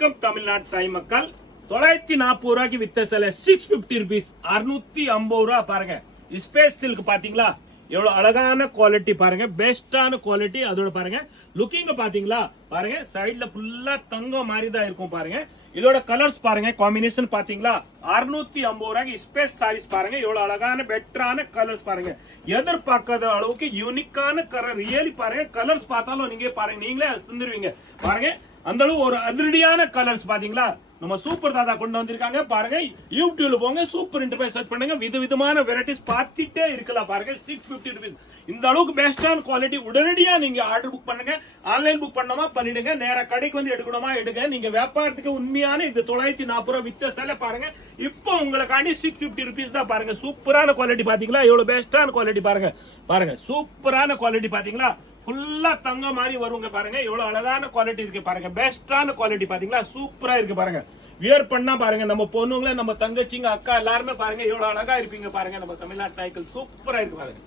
வணக்கம் தமிழ்நாடு தாய் மக்கள். 940 ரூபாய்க்கு வித்த சேலை 650 ருபீஸ், 650 ரூபா. பாருங்க ஸ்பேஸ் சில்க் பாத்தீங்களா, எவ்வளவு அழகான குவாலிட்டி பாருங்க, பெஸ்டான குவாலிட்டி. அதோட பாருங்க லுக்கிங் பாத்தீங்களா, பாருங்க சைடுல ஃபுல்லா தங்கம் மாதிரி தான் இருக்கும். பாருங்க இதோட கலர்ஸ் பாருங்க, காம்பினேஷன் பாத்தீங்களா. 650 ரூபாய்க்கு ஸ்பேஸ் சாரீஸ் பாருங்க, எவ்வளவு அழகான பெட்டரான கலர்ஸ் பாருங்க. எதிர்பார்க்காத அளவுக்கு யூனிக்கான கலர், ரியலி பாருங்க. கலர்ஸ் பார்த்தாலும் நீங்க பாருங்க, நீங்களே சிந்துருவீங்க. பாருங்க அந்த அளவு ஒரு அதிரடியான கலர்ஸ் பாத்தீங்களா. நம்ம சூப்பர் தாத்தா கொண்டு வந்திருக்காங்க பாருங்க. யூடியூப்ல போங்க, சூப்பர் இன்டர்பிரைஸ் சர்ச் பண்ணுங்க, விதவிதமான வெரைட்டிஸ் பார்த்துட்டே இருக்கலாம். பாருங்க 650 ருபீஸ், இந்த அளவுக்கு பெஸ்டான குவாலிட்டி. உடனடியா நீங்க ஆர்டர் புக் பண்ணுங்க. ஆன்லைன் புக் பண்ணணுமா பண்ணிடுங்க, நேர கடைக்கு வந்து எடுக்கணுமா எடுங்க. நீங்க வியாபாரத்துக்கு உண்மையான இது 940 ரூபாய் வித்த சேலை பாருங்க. இப்போ உங்களுக்காண்டி 650 ருபீஸ் தான். பாருங்க சூப்பரான குவாலிட்டி பாத்தீங்களா, எவ்வளவு பெஸ்டான குவாலிட்டி பாருங்க. பாருங்க சூப்பரான குவாலிட்டி பாத்தீங்களா, ஃபுல்லா தங்க மாதிரி வருங்க. பாருங்க எவ்வளவு அழகான குவாலிட்டி இருக்கு பாருங்க, பெஸ்டான குவாலிட்டி பாத்தீங்களா, சூப்பரா இருக்கு பாருங்க. வியர் பண்ணா பாருங்க, நம்ம பொண்ணுங்கள, நம்ம தங்கச்சிங்க, அக்கா எல்லாருமே பாருங்க எவ்வளவு அழகா இருப்பீங்க பாருங்க. நம்ம தமிழ்நாட்டு நாய்க்கள் சூப்பரா இருக்கு பாருங்க.